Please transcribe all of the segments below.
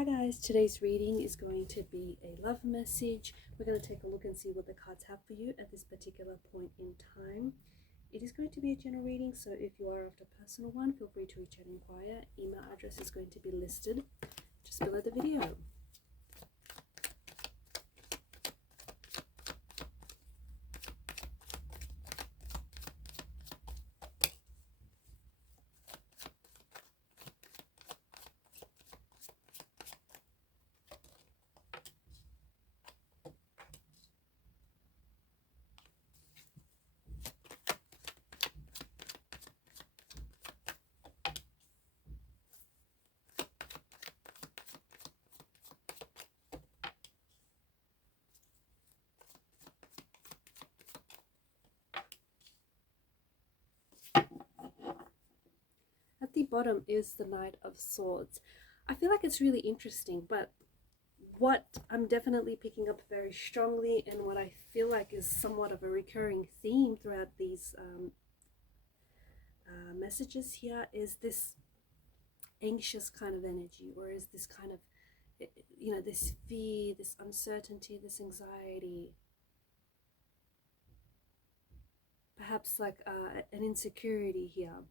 Hi guys, today's reading is going to be a love message. We're going to take a look and see what the cards have for you at this particular point in time. It is going to be a general reading, so if you are after a personal one, feel free to reach out and inquire. Email address is going to be listed just below the video. At the bottom is the Knight of Swords. I feel like it's really interesting, but what I'm definitely picking up very strongly and what I feel like is somewhat of a recurring theme throughout these messages here is this anxious kind of energy, or is this kind of, this fear, this uncertainty, this anxiety, perhaps like an insecurity here.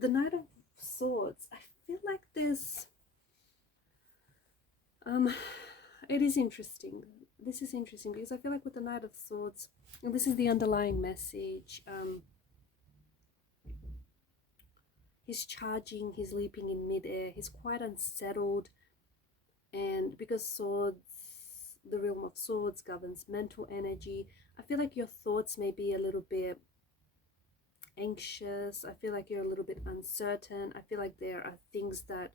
The Knight of Swords, I feel like there's it is interesting. This is interesting because I feel like with the Knight of Swords, and this is the underlying message, he's charging, he's leaping in midair, he's quite unsettled, and because swords, the realm of swords governs mental energy, I feel like your thoughts may be a little bit anxious. I feel like you're a little bit uncertain. I feel like there are things that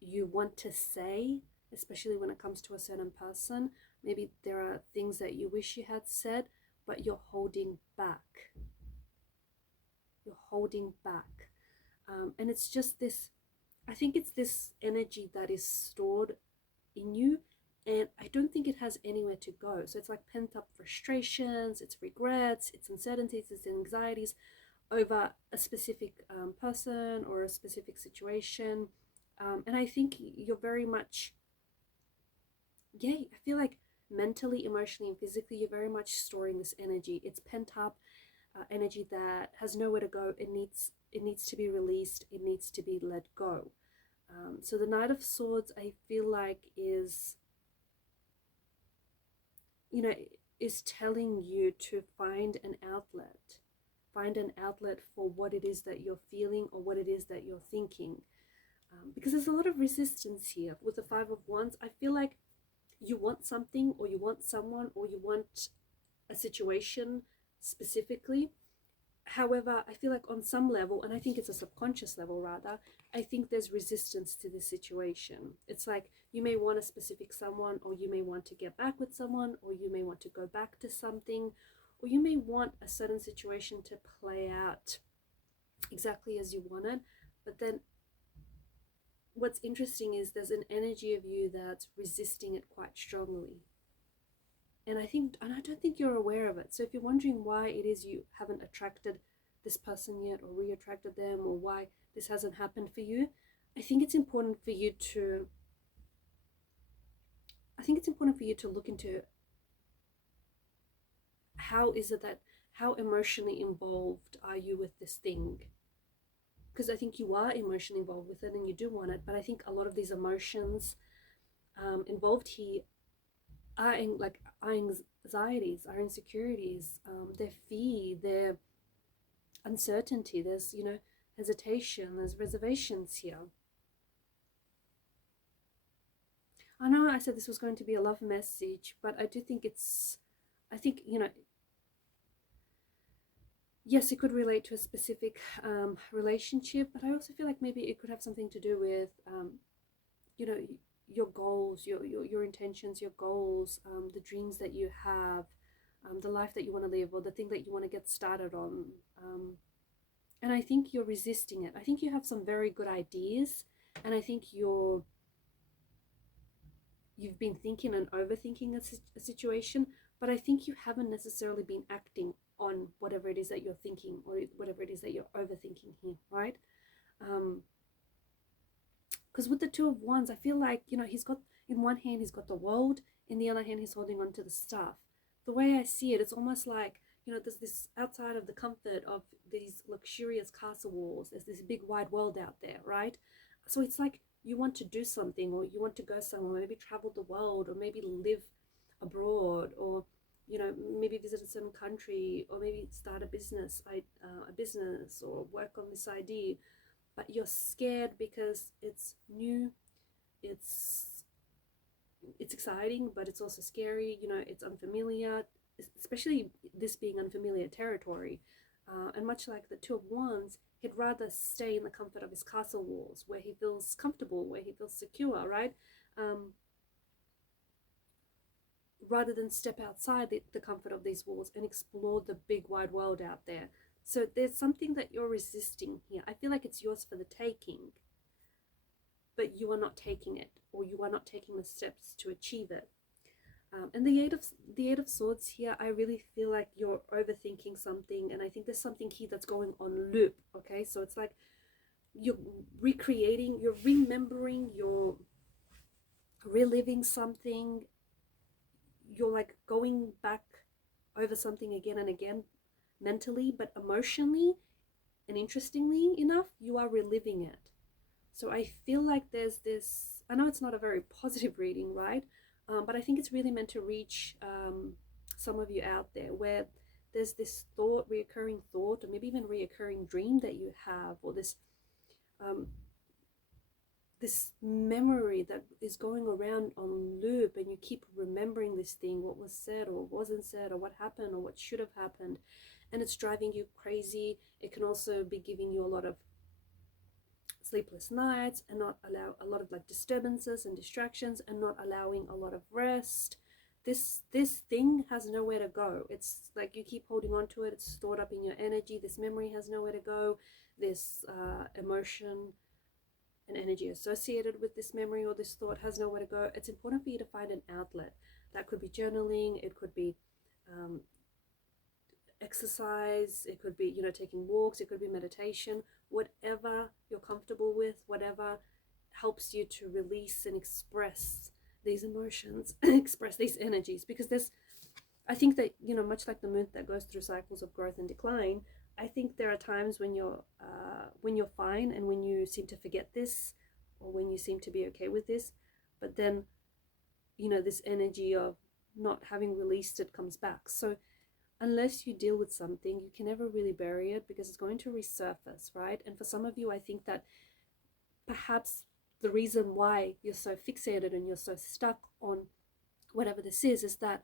you want to say, especially when it comes to a certain person. Maybe there are things that you wish you had said, but you're holding back. You're holding back. And it's just this, I think it's this energy that is stored in you, and I don't think it has anywhere to go. So it's like pent up frustrations, it's regrets, it's uncertainties, it's anxieties over a specific person or a specific situation. And I think you're very much, I feel like mentally, emotionally, and physically, you're very much storing this energy. It's pent up energy that has nowhere to go. It needs to be released. It needs to be let go. So the Knight of Swords, I feel like is telling you to find an outlet. Find an outlet for what it is that you're feeling or what it is that you're thinking. Because there's a lot of resistance here. With the Five of Wands, I feel like you want something, or you want someone, or you want a situation specifically. However, I feel like on some level, and I think it's a subconscious level rather, I think there's resistance to this situation. It's like you may want a specific someone, or you may want to get back with someone, or you may want to go back to something, or you may want a certain situation to play out exactly as you wanted. But then what's interesting is there's an energy of you that's resisting it quite strongly. And I don't think you're aware of it. So if you're wondering why it is you haven't attracted this person yet, or re-attracted them, or why this hasn't happened for you, I think it's important for you to look into how emotionally involved are you with this thing. Because I think you are emotionally involved with it and you do want it, but I think a lot of these emotions involved here are anxieties, are insecurities, their fear, their uncertainty. There's hesitation, there's reservations here. I know I said this was going to be a love message, but I do think yes, it could relate to a specific relationship, but I also feel like maybe it could have something to do with your goals, your intentions, your goals, the dreams that you have, the life that you want to live, or the thing that you want to get started on. And I think you're resisting it. I think you have some very good ideas, and I think you've been thinking and overthinking a situation, but I think you haven't necessarily been acting on whatever it is that you're thinking or whatever it is that you're overthinking here, right? Because with the Two of Wands, I feel like, he's got, in one hand, he's got the world, in the other hand, he's holding on to the staff. The way I see it, it's almost like, there's this outside of the comfort of these luxurious castle walls, there's this big wide world out there, right? So it's like you want to do something, or you want to go somewhere, maybe travel the world, or maybe live abroad, or maybe visit a certain country, or maybe start a business, or work on this idea, but you're scared because it's new, it's exciting, but it's also scary. It's unfamiliar, especially this being unfamiliar territory. And much like the Two of Wands, he'd rather stay in the comfort of his castle walls, where he feels comfortable, where he feels secure, right? Rather than step outside the comfort of these walls and explore the big wide world out there. So there's something that you're resisting here. I feel like it's yours for the taking, but you are not taking it, or you are not taking the steps to achieve it. And the Eight of Swords here, I really feel like you're overthinking something, and I think there's something here that's going on loop. Okay, so it's like you're recreating, you're remembering, you're reliving something, you're like going back over something again and again mentally, but emotionally and interestingly enough, you are reliving it. So I feel like there's this, I know it's not a very positive reading, right? But I think it's really meant to reach some of you out there, where there's this reoccurring thought, or maybe even reoccurring dream that you have, or this this memory that is going around on loop, and you keep remembering this thing, what was said or wasn't said, or what happened or what should have happened, and it's driving you crazy. It can also be giving you a lot of sleepless nights, and not allow a lot of like disturbances and distractions, and not allowing a lot of rest. This thing has nowhere to go. It's like you keep holding on to it, it's stored up in your energy. This memory has nowhere to go. This emotion and energy associated with this memory or this thought has nowhere to go. It's important for you to find an outlet. That could be journaling, it could be exercise, it could be taking walks, it could be meditation, whatever you're comfortable with, whatever helps you to release and express these emotions, express these energies. Because I think that much like the moon that goes through cycles of growth and decline, I think there are times when you're fine, and when you seem to forget this, or when you seem to be okay with this, but then this energy of not having released it comes back. So unless you deal with something, you can never really bury it, because it's going to resurface, right? And for some of you, I think that perhaps the reason why you're so fixated and you're so stuck on whatever this is that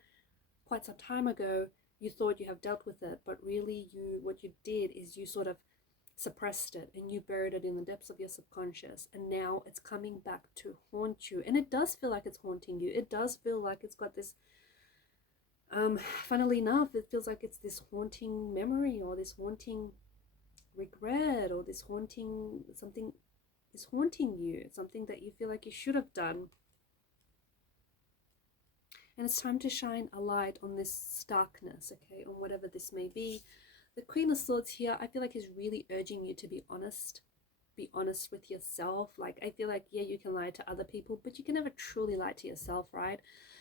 quite some time ago you thought you have dealt with it, but really what you did is you sort of suppressed it, and you buried it in the depths of your subconscious, and now it's coming back to haunt you. And it does feel like it's haunting you. It does feel like it's got this funnily enough, it feels like it's this haunting memory, or this haunting regret, or this haunting something is haunting you, something that you feel like you should have done. And it's time to shine a light on this darkness, okay, on whatever this may be. The Queen of Swords here, I feel like is really urging you to be honest. Be honest with yourself. Like, I feel like, yeah, you can lie to other people, but you can never truly lie to yourself, right?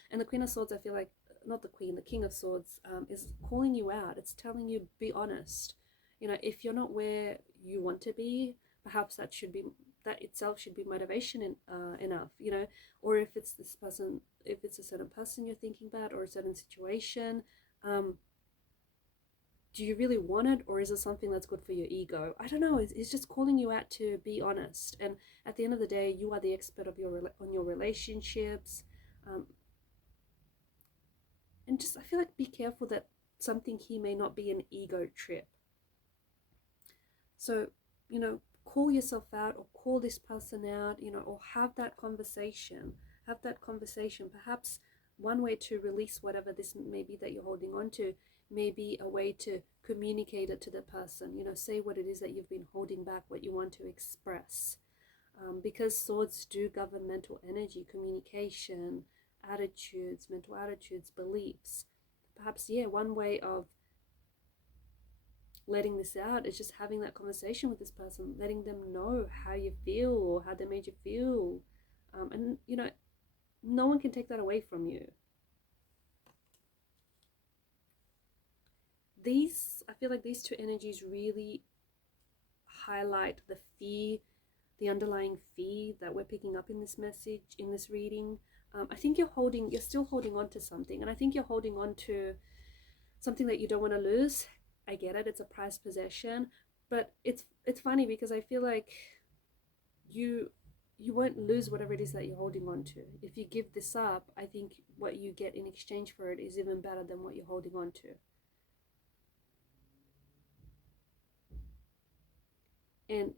And the Queen of Swords, I feel like, not the Queen, the King of Swords is calling you out. It's telling you, be honest. If you're not where you want to be, perhaps that itself should be motivation enough, or if it's this person, if it's a certain person you're thinking about, or a certain situation, do you really want it, or is it something that's good for your ego? I don't know. It's just calling you out to be honest. And at the end of the day, you are the expert of on your relationships. And just, I feel like, be careful that something here may not be an ego trip. So, call yourself out, or call this person out, or have that conversation. Perhaps one way to release whatever this may be that you're holding on to may be a way to communicate it to the person. Say what it is that you've been holding back, what you want to express. Because swords do govern mental energy, communication, attitudes, mental attitudes, beliefs. Perhaps, yeah, one way of letting this out. It's just having that conversation with this person, letting them know how you feel or how they made you feel. And, you know, no one can take that away from you. I feel like these two energies really highlight the fear, the underlying fear that we're picking up in this message, in this reading. I think you're still holding on to something, and I think you're holding on to something that you don't want to lose. I get it, it's a prized possession, but it's funny because I feel like you you won't lose whatever it is that you're holding on to. If you give this up, I think what you get in exchange for it is even better than what you're holding on to. And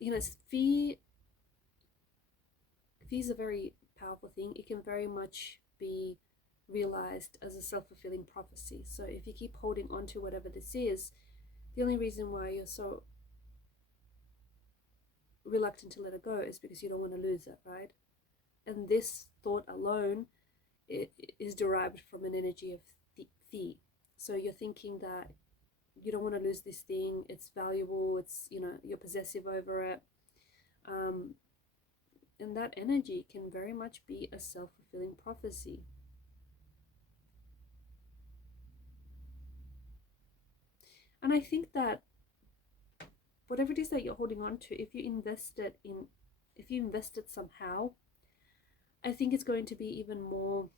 you know, fear is a very powerful thing. It can very much be realized as a self-fulfilling prophecy. So if you keep holding on to whatever this is, the only reason why you're so reluctant to let it go is because you don't want to lose it, right? And this thought alone is derived from an energy of fear. So you're thinking that you don't want to lose this thing, it's valuable, it's, you know, you're possessive over it. And that energy can very much be a self-fulfilling prophecy. And I think that whatever it is that you're holding on to, if you invest it somehow, I think it's going to be even more,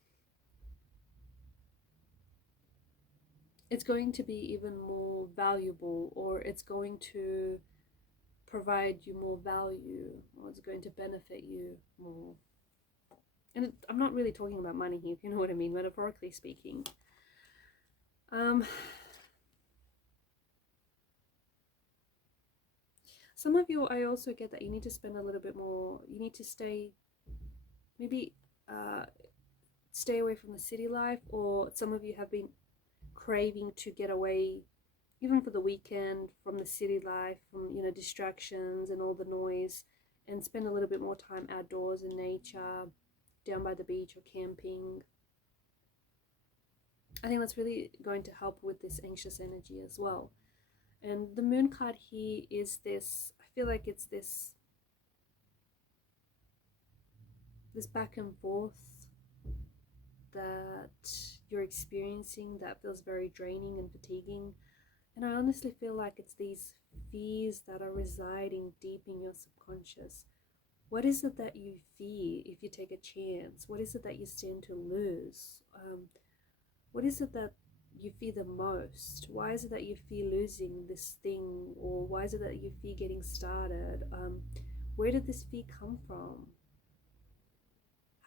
it's going to be even more valuable, or it's going to provide you more value, or it's going to benefit you more. And I'm not really talking about money here, if you know what I mean, metaphorically speaking. Some of you, I also get that you need to spend a little bit more, you need to maybe stay away from the city life, or some of you have been craving to get away, even for the weekend, from the city life, from, you know, distractions and all the noise, and spend a little bit more time outdoors in nature, down by the beach or camping. I think that's really going to help with this anxious energy as well. And the moon card here is this, I feel like it's this back and forth that you're experiencing that feels very draining and fatiguing. And I honestly feel like it's these fears that are residing deep in your subconscious. What is it that you fear if you take a chance? What is it that you stand to lose? What is it that you fear the most? Why is it that you fear losing this thing? Or why is it that you fear getting started? Where did this fear come from?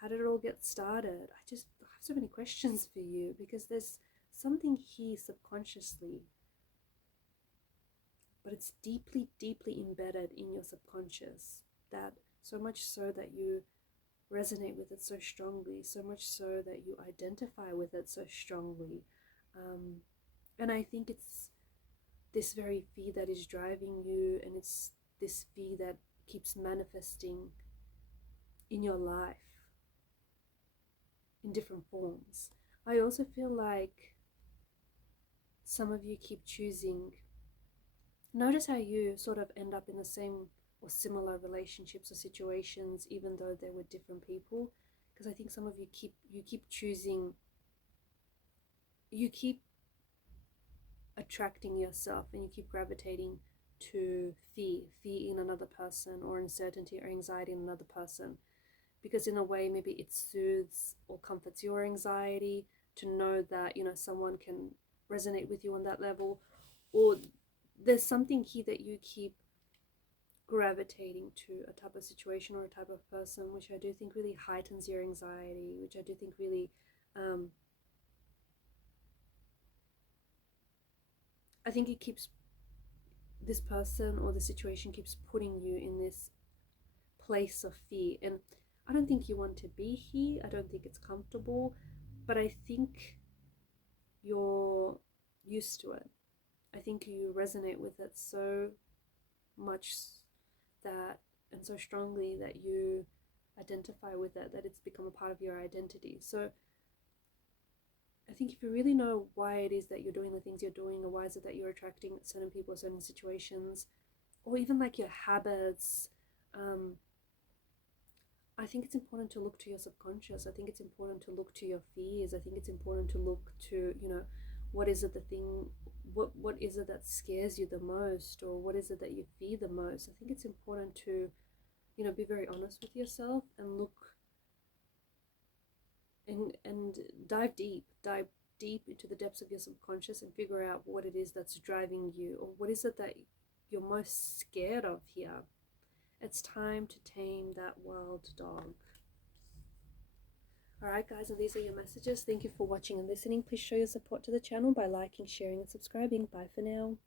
How did it all get started? I have so many questions for you, because there's something here subconsciously, but it's deeply, deeply embedded in your subconscious, that so much so that you resonate with it so strongly, so much so that you identify with it so strongly. And I think it's this very fear that is driving you, and it's this fear that keeps manifesting in your life in different forms. I also feel like some of you keep choosing, notice how you sort of end up in the same or similar relationships or situations, even though they were different people. Because I think some of you keep choosing, you keep attracting yourself, and you keep gravitating to fear in another person, or uncertainty or anxiety in another person, because in a way maybe it soothes or comforts your anxiety to know that, you know, someone can resonate with you on that level. Or there's something here that you keep gravitating to a type of situation or a type of person, which I do think really heightens your anxiety, which I do think really I think it keeps, this person or the situation keeps putting you in this place of fear. And I don't think you want to be here, I don't think it's comfortable, but I think you're used to it. I think you resonate with it so much that, and so strongly, that you identify with it, that it's become a part of your identity. So I think if you really know why it is that you're doing the things you're doing, or why is it that you're attracting certain people, certain situations, or even like your habits, I think it's important to look to your subconscious. I think it's important to look to your fears. I think it's important to look to, what is it the thing, what is it that scares you the most, or what is it that you fear the most. I think it's important to, be very honest with yourself and look and dive deep into the depths of your subconscious and figure out what it is that's driving you, or what is it that you're most scared of here. It's time to tame that wild dog. Alright guys, and these are your messages. Thank you for watching and listening. Please show your support to the channel by liking, sharing and subscribing. Bye for now.